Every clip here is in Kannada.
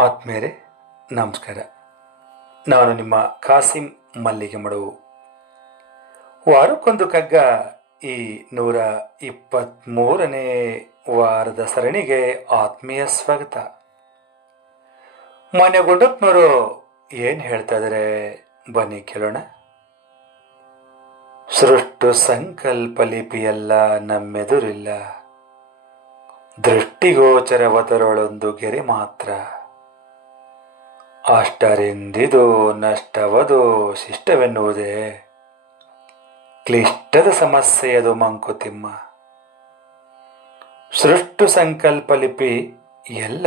ಆತ್ಮೇರೆ, ನಮಸ್ಕಾರ. ನಾನು ನಿಮ್ಮ ಕಾಸಿಂ ಮಲ್ಲಿಗೆ ಮಡವು ವಾರಕ್ಕೊಂದು ಕಗ್ಗ ಈ ನೂರ ಇಪ್ಪತ್ತ್ಮೂರನೇ ವಾರದ ಸರಣಿಗೆ ಆತ್ಮೀಯ ಸ್ವಾಗತ. ಮನೆ ಗುಂಡಪ್ಪನವರು ಏನು ಹೇಳ್ತಾ ಇದ್ದಾರೆ ಬನ್ನಿ ಕೇಳೋಣ. ಸೃಷ್ಟು ಸಂಕಲ್ಪ ಲಿಪಿಯಲ್ಲ ನಮ್ಮೆದುರಿಲ್ಲ. ದೃಷ್ಟಿಗೋಚರವದರೊಳೊಂದು ಗೆರೆ ಮಾತ್ರ. ಅಷ್ಟರಿಂದಿದು ನಷ್ಟವದು ಶಿಷ್ಟವೆನ್ನುವುದೇ. ಕ್ಲಿಷ್ಟದ ಸಮಸ್ಯೆಯದು ಮಂಕುತಿಮ್ಮ. ಸೃಷ್ಟು ಸಂಕಲ್ಪ ಲಿಪಿ ಎಲ್ಲ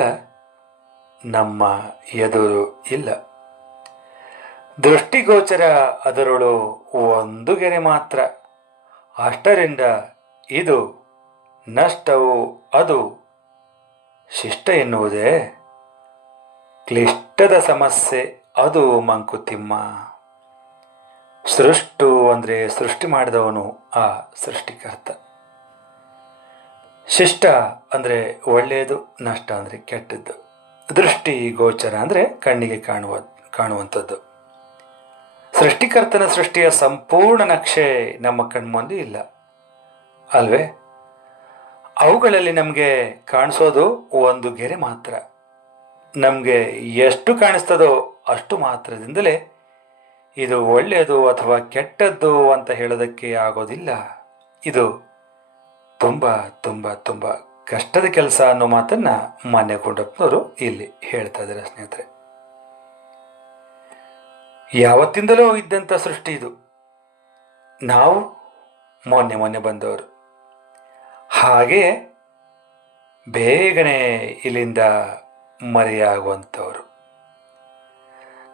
ನಮ್ಮ ಎದುರು ಇಲ್ಲ. ದೃಷ್ಟಿಗೋಚರ ಅದರೊಳು ಒಂದು ಗೆರೆ ಮಾತ್ರ. ಅಷ್ಟರಿಂದ ಇದು ನಷ್ಟವು ಅದು ಶಿಷ್ಟ ಎನ್ನುವುದೇ. ಕ್ಲಿಷ್ಟದ ಸಮಸ್ಯೆ, ಅದು ಮಂಕುತಿಮ್ಮ. ಸೃಷ್ಟು ಅಂದರೆ ಸೃಷ್ಟಿ ಮಾಡಿದವನು ಆ ಸೃಷ್ಟಿಕರ್ತ. ಶಿಷ್ಟ ಅಂದರೆ ಒಳ್ಳೆಯದು, ನಷ್ಟ ಅಂದರೆ ಕೆಟ್ಟದ್ದು. ದೃಷ್ಟಿ ಗೋಚರ ಅಂದರೆ ಕಣ್ಣಿಗೆ ಕಾಣುವ, ಕಾಣುವಂಥದ್ದು. ಸೃಷ್ಟಿಕರ್ತನ ಸೃಷ್ಟಿಯ ಸಂಪೂರ್ಣ ನಕ್ಷೆ ನಮ್ಮ ಕಣ್ಮುಂದೆ ಇಲ್ಲ. ಅಲ್ವೇ? ಅವುಗಳಲ್ಲಿ ನಮಗೆ ಕಾಣಿಸೋದು ಒಂದು ಗೆರೆ ಮಾತ್ರ. ನಮಗೆ ಎಷ್ಟು ಕಾಣಿಸ್ತದೋ ಅಷ್ಟು ಮಾತ್ರದಿಂದಲೇ ಇದು ಒಳ್ಳೆಯದು ಅಥವಾ ಕೆಟ್ಟದ್ದು ಅಂತ ಹೇಳೋದಕ್ಕೆ ಆಗೋದಿಲ್ಲ. ಇದು ತುಂಬ ತುಂಬ ತುಂಬ ಕಷ್ಟದ ಕೆಲಸ ಅನ್ನೋ ಮಾತನ್ನ ಮಾನ್ಯ ಗುಂಡಪ್ಪನವರು ಇಲ್ಲಿ ಹೇಳ್ತಾ ಇದ್ದಾರೆ ಸ್ನೇಹಿತರೆ. ಯಾವತ್ತಿಂದಲೂ ಇದ್ದಂಥ ಸೃಷ್ಟಿ ಇದು. ನಾವು ಮೊನ್ನೆ ಮೊನ್ನೆ ಬಂದವರು. ಹಾಗೆ ಬೇಗನೆ ಇಲ್ಲಿಂದ ಮರೆಯಾಗುವಂಥವ್ರು.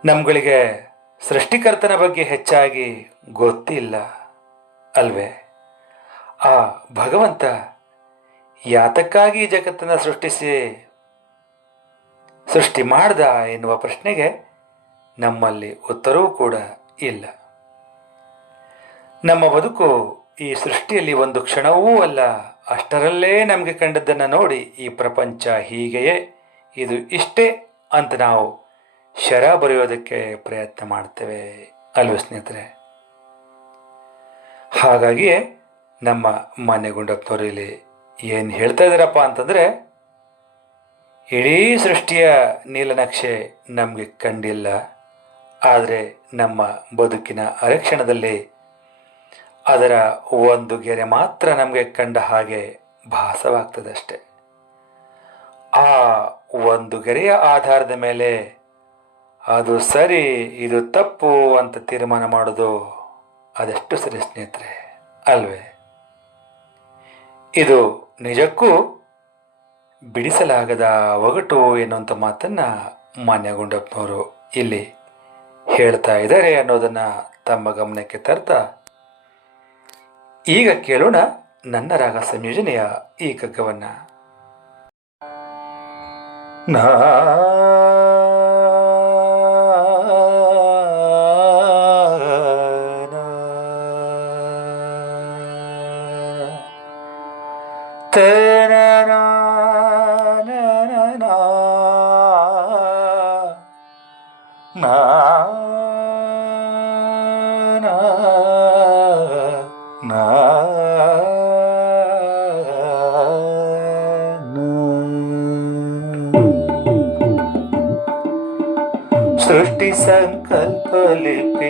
ನಮ್ಗಳಿಗೆ ಸೃಷ್ಟಿಕರ್ತನ ಬಗ್ಗೆ ಹೆಚ್ಚಾಗಿ ಗೊತ್ತಿಲ್ಲ ಅಲ್ವೇ? ಆ ಭಗವಂತ ಯಾತಕ್ಕಾಗಿ ಜಗತ್ತನ್ನು ಸೃಷ್ಟಿಸಿ ಸೃಷ್ಟಿ ಮಾಡ್ದ ಎನ್ನುವ ಪ್ರಶ್ನೆಗೆ ನಮ್ಮಲ್ಲಿ ಉತ್ತರವೂ ಕೂಡ ಇಲ್ಲ. ನಮ್ಮ ಬದುಕು ಈ ಸೃಷ್ಟಿಯಲ್ಲಿ ಒಂದು ಕ್ಷಣವೂ ಅಲ್ಲ, ಅಷ್ಟರಲ್ಲೇ ನಮಗೆ ಕಂಡದ್ದನ್ನು ನೋಡಿ ಈ ಪ್ರಪಂಚ ಹೀಗೆಯೇ ಇದು ಇಷ್ಟೇ ಅಂತ ನಾವು ಶರ ಬರೆಯೋದಕ್ಕೆ ಪ್ರಯತ್ನ ಮಾಡ್ತೇವೆ, ಅಲ್ವ ಸ್ನೇಹಿತರೆ? ಹಾಗಾಗಿಯೇ ನಮ್ಮ ಮನೆ ಗುಂಡಪ್ಪನವರು ಇಲ್ಲಿ ಏನು ಹೇಳ್ತಾ ಇದ್ದಾರಪ್ಪ ಅಂತಂದರೆ, ಇಡೀ ಸೃಷ್ಟಿಯ ನೀಲನಕ್ಷೆ ನಮಗೆ ಕಂಡಿಲ್ಲ. ಆದರೆ ನಮ್ಮ ಬದುಕಿನ ಅರಕ್ಷಣದಲ್ಲಿ ಅದರ ಒಂದು ಗೆರೆ ಮಾತ್ರ ನಮಗೆ ಕಂಡ ಹಾಗೆ ಭಾಸವಾಗ್ತದೆ ಅಷ್ಟೆ ಆ ಒಂದು ಗೆರೆಯ ಆಧಾರದ ಮೇಲೆ ಅದು ಸರಿ, ಇದು ತಪ್ಪು ಅಂತ ತೀರ್ಮಾನ ಮಾಡೋದು ಅದೆಷ್ಟು ಸರಿ ಸ್ನೇಹಿತರೆ? ಅಲ್ವೇ? ಇದು ನಿಜಕ್ಕೂ ಬಿಡಿಸಲಾಗದ ಒಗಟು ಎನ್ನುವಂಥ ಮಾತನ್ನ ಮಾನ್ಯ ಗುಂಡಪ್ಪನವರು ಇಲ್ಲಿ ಹೇಳ್ತಾ ಇದ್ದಾರೆ ಅನ್ನೋದನ್ನು ತಮ್ಮ ಗಮನಕ್ಕೆ ತರ್ತಾ, ಈಗ ಕೇಳೋಣ ನನ್ನ ರಾಗ ಸಂಯೋಜನೆಯ ಈ ಕಗ್ಗವನ್ನ না na. ಸೃಷ್ಟಿ ಸಂಕಲ್ಪ ಲಿಪಿ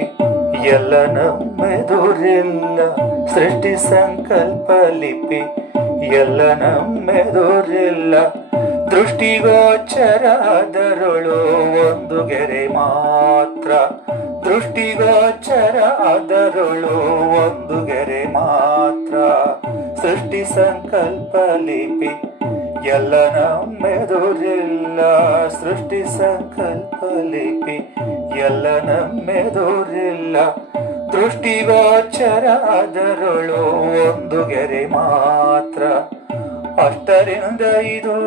ಎಲ್ಲ ನಮ್ಮೆದುರಿಲ್ಲ ಸೃಷ್ಟಿ ಸಂಕಲ್ಪ ಲಿಪಿ ಎಲ್ಲ ನಮ್ಮೆದುರಿಲ್ಲ ದೃಷ್ಟಿಗೋಚರ ಅದರೊಳು ಒಂದು ಗೆರೆ ಮಾತ್ರ. ದೃಷ್ಟಿಗೋಚರ ಅದರೊಳು ಒಂದು ಗೆರೆ ಮಾತ್ರ. ಸೃಷ್ಟಿ ಸಂಕಲ್ಪ ಲಿಪಿ ಎಲ್ಲ ನಮ್ಮೆದುರಿಲ್ಲ ಸೃಷ್ಟಿ ಸಂಕಲ್ಪ ಲಿಪಿ ಎಲ್ಲ ನಮ್ಮೆದುರಿಲ್ಲ ದೃಷ್ಟಿಗೋಚರಾದರಳು ಒಂದು ಗೆರೆ ಮಾತ್ರ. ಅಷ್ಟರಿಂದ ಇದು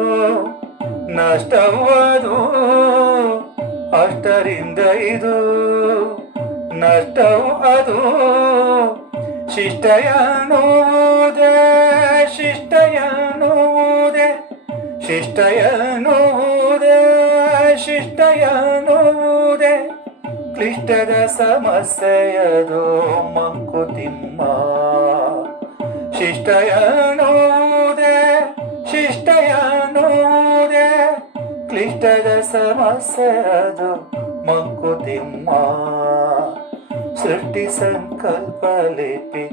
ನಷ್ಟವದು, ಅಷ್ಟರಿಂದ ಇದು ನಷ್ಟವು ಅದು ಶಿಷ್ಟಯ ನೋವುದೇ ಶಿಷ್ಟಯನುವುದೇ ಶಿಷ್ಟ ಎನ್ನುವುದೇ ಕ್ಲಿಷ್ಟದ ಸಮಸ್ಯೆಯದು ಮಂಕುತಿಮ್ಮ ಶಿಷ್ಟ ಎನ್ನುವುದೇ ಶಿಷ್ಟ ಎನ್ನುವುದೇ ಕ್ಲಿಷ್ಟದ ಸಮಸ್ಯೆಯದು ಮಂಕುತಿಮ್ಮ ಸೃಷ್ಟಿ ಸಂಕಲ್ಪ ಲಿಪಿ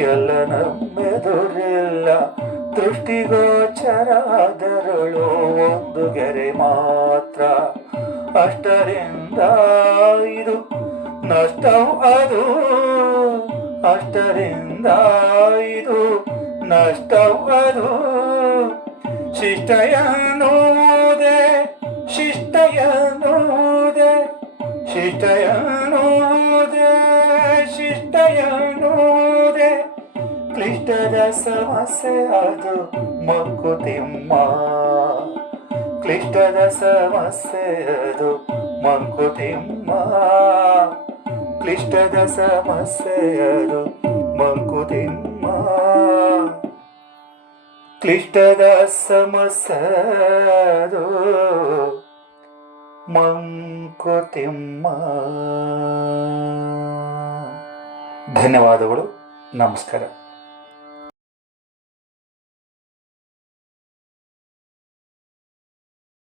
ಎಲ್ಲ ನಮ್ಮೆದುರಿಲ್ಲ. ದೃಷ್ಟಿಗೋಚರಾದರಳು ಒಂದು ಗೆರೆ ಮಾತ್ರ. ಅಷ್ಟರಿಂದ ಇದು ನಷ್ಟವು ಅದು. ಅಷ್ಟರಿಂದ ಇದು ನಷ್ಟವು ಅದು. ಶಿಷ್ಟಯನೋದೆ ಶಿಷ್ಟಯನೋದೆ ಶಿಷ್ಟಯನುವುದೇ ಶಿಷ್ಟಯನುವುದೇ ಕ್ಲಿಷ್ಟದ ಸಮಸ್ಯೆ ಅದು ಮಂಕುತಿಮ್ಮ. ಕ್ಲಿಷ್ಟದ ಸಮಸ್ಯೆ ಅದು ಮಂಕುತಿಮ್ಮ. ಕ್ಲಿಷ್ಟದ ಸಮಸ್ಯೆ ಅದು ಮಂಕುತಿಮ್ಮ. ಕ್ಲಿಷ್ಟದ ಸಮಸ್ಯೆ ಅದು ಮಂಕುತಿಮ್ಮ. ಧನ್ಯವಾದಗಳು. ನಮಸ್ಕಾರ.